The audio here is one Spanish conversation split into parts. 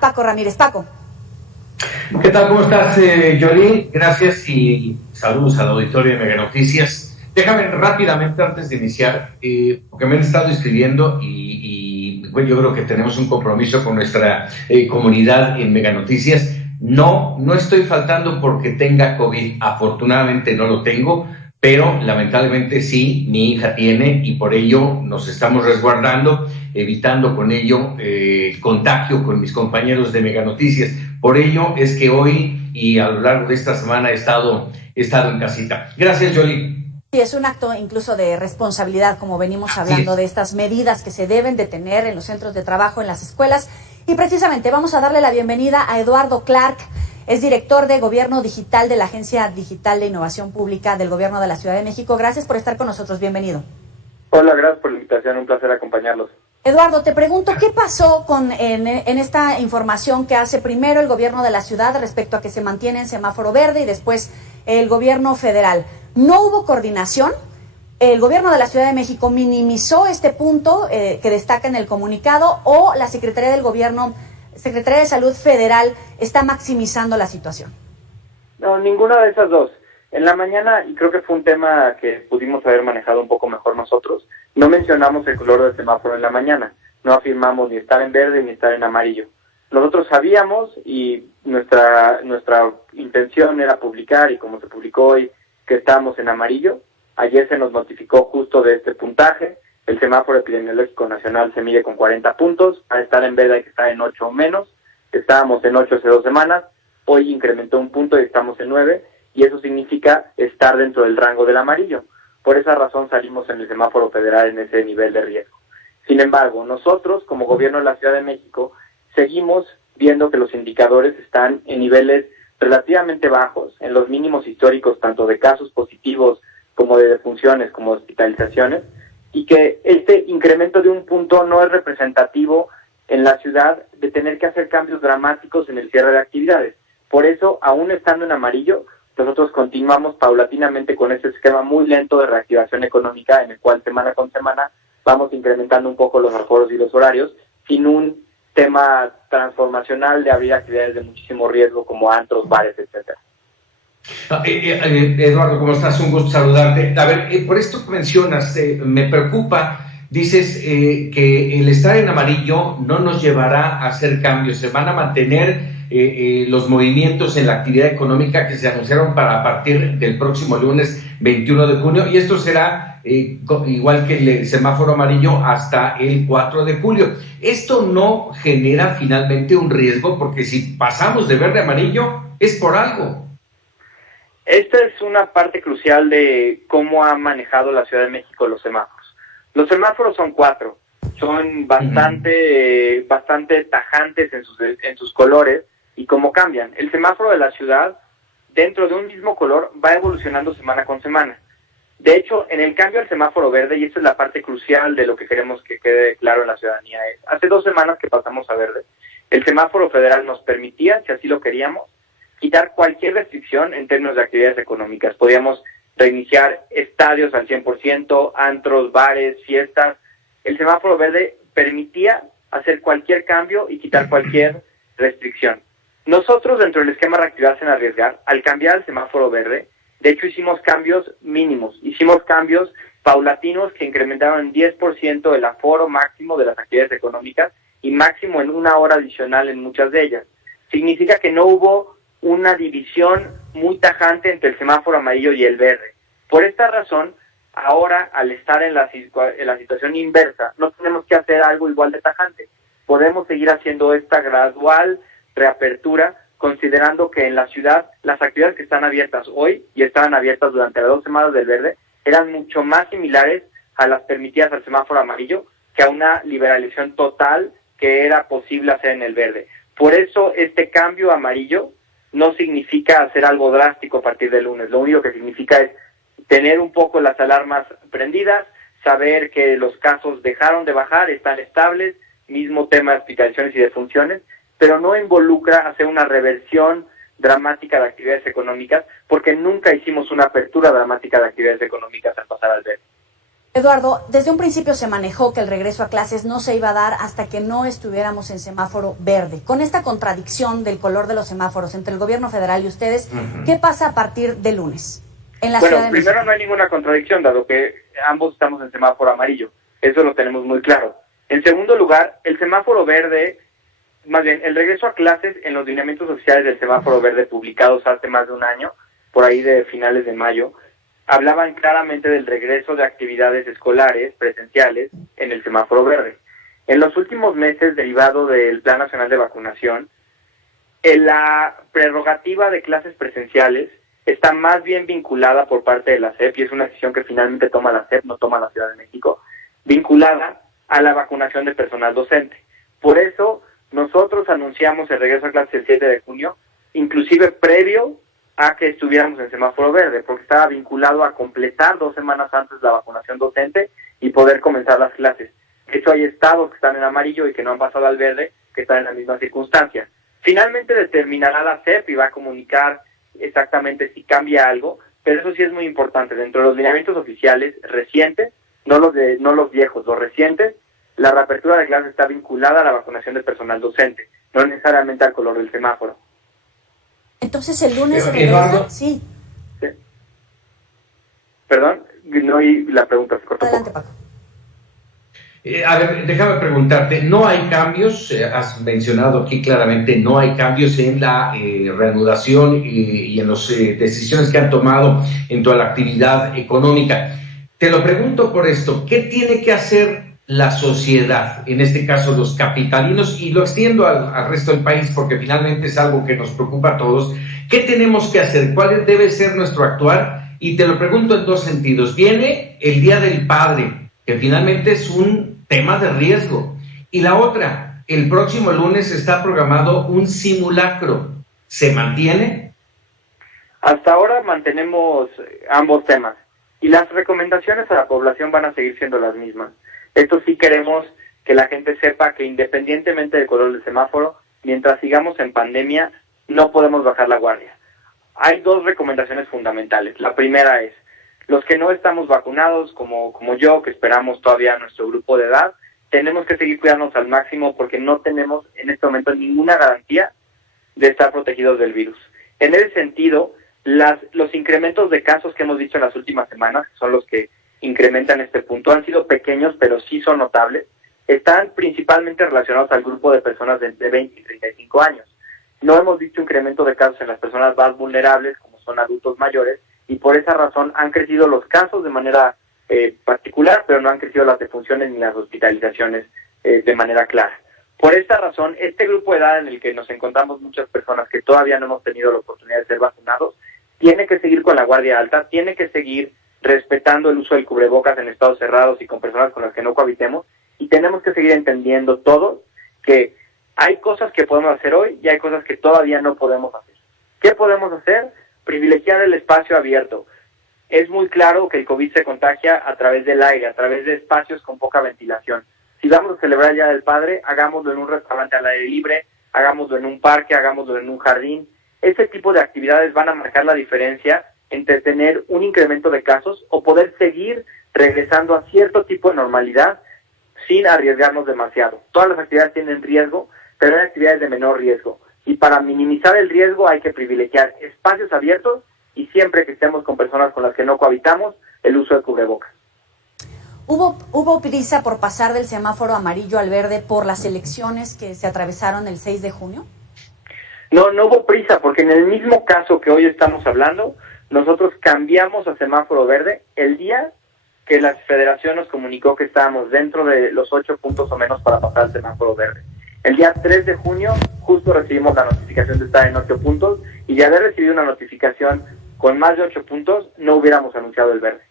Paco Ramírez. Paco. ¿Qué tal? ¿Cómo estás, Yoli? Gracias y saludos al auditorio de Mega Noticias. Déjame rápidamente, antes de iniciar, porque me han estado escribiendo y bueno, yo creo que tenemos un compromiso con nuestra comunidad en Mega Noticias. No estoy faltando porque tenga COVID. Afortunadamente no lo tengo, pero lamentablemente sí, mi hija tiene y por ello nos estamos resguardando, evitando con ello contagio con mis compañeros de Mega Noticias. Por ello es que hoy y a lo largo de esta semana he estado en casita. Gracias, Yoli. Sí, es un acto incluso de responsabilidad, como venimos hablando de estas medidas que se deben de tener en los centros de trabajo, en las escuelas. Y precisamente vamos a darle la bienvenida a Eduardo Clark, es director de Gobierno Digital de la Agencia Digital de Innovación Pública del Gobierno de la Ciudad de México. Gracias por estar con nosotros, bienvenido. Hola, gracias por la invitación, un placer acompañarlos. Eduardo, te pregunto, ¿qué pasó en esta información que hace primero el gobierno de la ciudad respecto a que se mantiene en semáforo verde y después el gobierno federal? ¿No hubo coordinación? ¿El gobierno de la Ciudad de México minimizó este punto que destaca en el comunicado o la Secretaría de Salud Federal está maximizando la situación? No, ninguna de esas dos. En la mañana, y creo que fue un tema que pudimos haber manejado un poco mejor nosotros, no mencionamos el color del semáforo en la mañana. No afirmamos ni estar en verde ni estar en amarillo. Nosotros sabíamos y nuestra intención era publicar, y como se publicó hoy, que estábamos en amarillo. Ayer se nos notificó justo de este puntaje. El semáforo epidemiológico nacional se mide con 40 puntos. Para estar en verde hay que estar en 8 o menos. Estábamos en 8 hace 2 semanas. Hoy incrementó un punto y estamos en 9. Y eso significa estar dentro del rango del amarillo. Por esa razón salimos en el semáforo federal en ese nivel de riesgo. Sin embargo, nosotros, como gobierno de la Ciudad de México, seguimos viendo que los indicadores están en niveles relativamente bajos, en los mínimos históricos, tanto de casos positivos como de defunciones, como de hospitalizaciones, y que este incremento de un punto no es representativo en la ciudad de tener que hacer cambios dramáticos en el cierre de actividades. Por eso, aún estando en amarillo, nosotros continuamos paulatinamente con este esquema muy lento de reactivación económica en el cual semana con semana vamos incrementando un poco los aforos y los horarios sin un tema transformacional de abrir actividades de muchísimo riesgo como antros, bares, etcétera. Eduardo, ¿cómo estás? Un gusto saludarte. A ver, por esto que mencionas, me preocupa, dices que el estar en amarillo no nos llevará a hacer cambios, se van a mantener los movimientos en la actividad económica que se anunciaron para a partir del próximo lunes 21 de junio y esto será igual que el semáforo amarillo hasta el 4 de julio. ¿Esto no genera finalmente un riesgo? Porque si pasamos de verde a amarillo es por algo. Esta es una parte crucial de cómo ha manejado la Ciudad de México los semáforos. Los semáforos son 4, son bastante tajantes en sus colores y cómo cambian. El semáforo de la ciudad, dentro de un mismo color, va evolucionando semana con semana. De hecho, en el cambio al semáforo verde, y esta es la parte crucial de lo que queremos que quede claro en la ciudadanía, es, hace 2 semanas que pasamos a verde, el semáforo federal nos permitía, si así lo queríamos, quitar cualquier restricción en términos de actividades económicas. Podíamos reiniciar estadios al 100%, antros, bares, fiestas. El semáforo verde permitía hacer cualquier cambio y quitar cualquier restricción. Nosotros, dentro del esquema Reactivar sin arriesgar, al cambiar al semáforo verde, de hecho hicimos cambios mínimos, hicimos cambios paulatinos que incrementaron en 10% el aforo máximo de las actividades económicas y máximo en 1 hora adicional en muchas de ellas. Significa que no hubo una división muy tajante entre el semáforo amarillo y el verde. Por esta razón, ahora, al estar en la situación inversa, no tenemos que hacer algo igual de tajante. Podemos seguir haciendo esta gradual reapertura, considerando que en la ciudad las actividades que están abiertas hoy y estaban abiertas durante las 2 semanas del verde eran mucho más similares a las permitidas al semáforo amarillo que a una liberalización total que era posible hacer en el verde. Por eso este cambio a amarillo no significa hacer algo drástico a partir del lunes. Lo único que significa es tener un poco las alarmas prendidas, saber que los casos dejaron de bajar, están estables, mismo tema de hospitalizaciones y defunciones, pero no involucra hacer una reversión dramática de actividades económicas, porque nunca hicimos una apertura dramática de actividades económicas al pasar al verde. Eduardo, desde un principio se manejó que el regreso a clases no se iba a dar hasta que no estuviéramos en semáforo verde. Con esta contradicción del color de los semáforos entre el gobierno federal y ustedes, ¿qué pasa a partir de lunes en la Ciudad de México? Primero no hay ninguna contradicción, dado que ambos estamos en semáforo amarillo. Eso lo tenemos muy claro. En segundo lugar, el semáforo verde, más bien, el regreso a clases en los lineamientos oficiales del semáforo verde publicados hace más de un año, por ahí de finales de mayo, hablaban claramente del regreso de actividades escolares presenciales en el semáforo verde. En los últimos meses, derivado del Plan Nacional de Vacunación, la prerrogativa de clases presenciales está más bien vinculada por parte de la SEP, y es una decisión que finalmente toma la SEP, no toma la Ciudad de México, vinculada a la vacunación de personal docente. Por eso, nosotros anunciamos el regreso a clases el 7 de junio, inclusive previo a que estuviéramos en semáforo verde, porque estaba vinculado a completar 2 semanas antes la vacunación docente y poder comenzar las clases. De hecho, hay estados que están en amarillo y que no han pasado al verde, que están en la misma circunstancia. Finalmente determinará la SEP y va a comunicar exactamente si cambia algo, pero eso sí es muy importante. Dentro de los lineamientos oficiales recientes, no los viejos, los recientes, la reapertura de clases está vinculada a la vacunación de personal docente, no necesariamente al color del semáforo. Entonces el lunes Eduardo, sí. Perdón, no oí la pregunta, se cortó. Adelante, poco. Paco. A ver, déjame preguntarte, ¿no hay cambios? Has mencionado aquí claramente, no hay cambios en la reanudación y en las decisiones que han tomado en toda la actividad económica. Te lo pregunto por esto, ¿qué tiene que hacer la sociedad, en este caso los capitalinos, y lo extiendo al resto del país porque finalmente es algo que nos preocupa a todos? ¿Qué tenemos que hacer? ¿Cuál debe ser nuestro actuar? Y te lo pregunto en 2 sentidos. Viene el Día del Padre, que finalmente es un tema de riesgo. Y la otra, el próximo lunes está programado un simulacro. ¿Se mantiene? Hasta ahora mantenemos ambos temas. Y las recomendaciones a la población van a seguir siendo las mismas. Esto sí queremos que la gente sepa que independientemente del color del semáforo, mientras sigamos en pandemia, no podemos bajar la guardia. Hay 2 recomendaciones fundamentales. La primera es, los que no estamos vacunados, como yo, que esperamos todavía nuestro grupo de edad, tenemos que seguir cuidándonos al máximo porque no tenemos en este momento ninguna garantía de estar protegidos del virus. En ese sentido, los incrementos de casos que hemos visto en las últimas semanas, que son los que incrementan este punto, han sido pequeños, pero sí son notables, están principalmente relacionados al grupo de personas de entre 20 y 35 años. No hemos visto incremento de casos en las personas más vulnerables, como son adultos mayores, y por esa razón han crecido los casos de manera particular, pero no han crecido las defunciones ni las hospitalizaciones de manera clara. Por esta razón, este grupo de edad en el que nos encontramos muchas personas que todavía no hemos tenido la oportunidad de ser vacunados, tiene que seguir con la guardia alta, tiene que seguir respetando el uso del cubrebocas en estados cerrados y con personas con las que no cohabitemos, y tenemos que seguir entendiendo todos que hay cosas que podemos hacer hoy y hay cosas que todavía no podemos hacer. ¿Qué podemos hacer? Privilegiar el espacio abierto. Es muy claro que el COVID se contagia a través del aire, a través de espacios con poca ventilación. Si vamos a celebrar el Día del Padre, hagámoslo en un restaurante al aire libre, hagámoslo en un parque, hagámoslo en un jardín. Este tipo de actividades van a marcar la diferencia entre tener un incremento de casos o poder seguir regresando a cierto tipo de normalidad sin arriesgarnos demasiado. Todas las actividades tienen riesgo, pero hay actividades de menor riesgo. Y para minimizar el riesgo hay que privilegiar espacios abiertos y siempre que estemos con personas con las que no cohabitamos, el uso de cubrebocas. ¿Hubo prisa por pasar del semáforo amarillo al verde por las elecciones que se atravesaron el 6 de junio? No hubo prisa, porque en el mismo caso que hoy estamos hablando, nosotros cambiamos a semáforo verde el día que la Federación nos comunicó que estábamos dentro de los 8 puntos o menos para pasar al semáforo verde. El día 3 de junio justo recibimos la notificación de estar en 8 puntos y de haber recibido una notificación con más de 8 puntos, no hubiéramos anunciado el verde.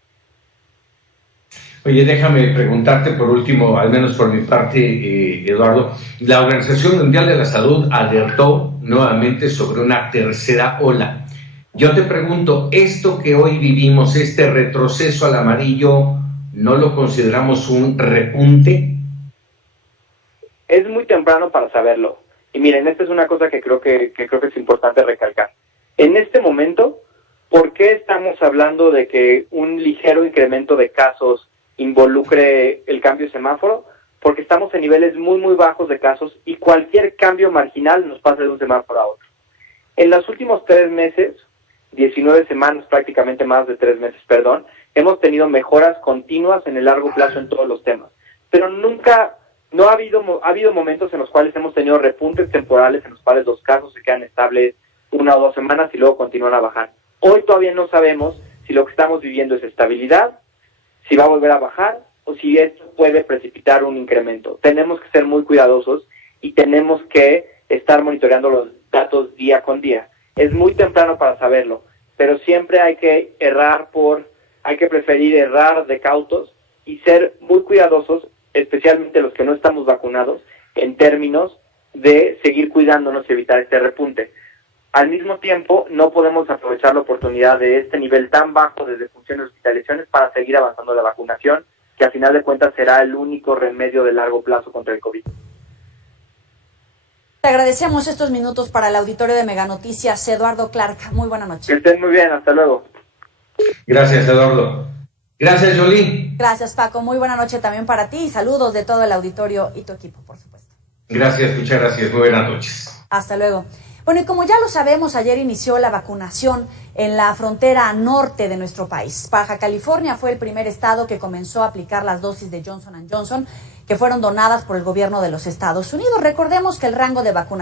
Oye, déjame preguntarte por último, al menos por mi parte, Eduardo. La Organización Mundial de la Salud alertó nuevamente sobre una tercera ola. Yo te pregunto, ¿esto que hoy vivimos, este retroceso al amarillo, no lo consideramos un repunte? Es muy temprano para saberlo. Y miren, esta es una cosa que creo que es importante recalcar. En este momento, ¿por qué estamos hablando de que un ligero incremento de casos involucre el cambio de semáforo, porque estamos en niveles muy, muy bajos de casos y cualquier cambio marginal nos pasa de un semáforo a otro. En los últimos 3 meses, 19 semanas, prácticamente más de 3 meses, perdón, hemos tenido mejoras continuas en el largo plazo en todos los temas. Pero no ha habido momentos en los cuales hemos tenido repuntes temporales en los cuales los casos se quedan estables 1 o 2 semanas y luego continúan a bajar. Hoy todavía no sabemos si lo que estamos viviendo es estabilidad, si va a volver a bajar o si esto puede precipitar un incremento. Tenemos que ser muy cuidadosos y tenemos que estar monitoreando los datos día con día. Es muy temprano para saberlo, pero siempre hay que preferir errar de cautos y ser muy cuidadosos, especialmente los que no estamos vacunados, en términos de seguir cuidándonos y evitar este repunte. Al mismo tiempo, no podemos aprovechar la oportunidad de este nivel tan bajo de defunciones y hospitalizaciones para seguir avanzando la vacunación, que a final de cuentas será el único remedio de largo plazo contra el COVID. Te agradecemos estos minutos para el auditorio de Mega Noticias. Eduardo Clark, muy buena noche. Que estén muy bien, hasta luego. Gracias, Eduardo. Gracias, Jolie. Gracias, Paco. Muy buena noche también para ti y saludos de todo el auditorio y tu equipo, por supuesto. Gracias, muchas gracias. Muy buenas noches. Hasta luego. Bueno, y como ya lo sabemos, ayer inició la vacunación en la frontera norte de nuestro país. Baja California fue el primer estado que comenzó a aplicar las dosis de Johnson & Johnson que fueron donadas por el gobierno de los Estados Unidos. Recordemos que el rango de vacunación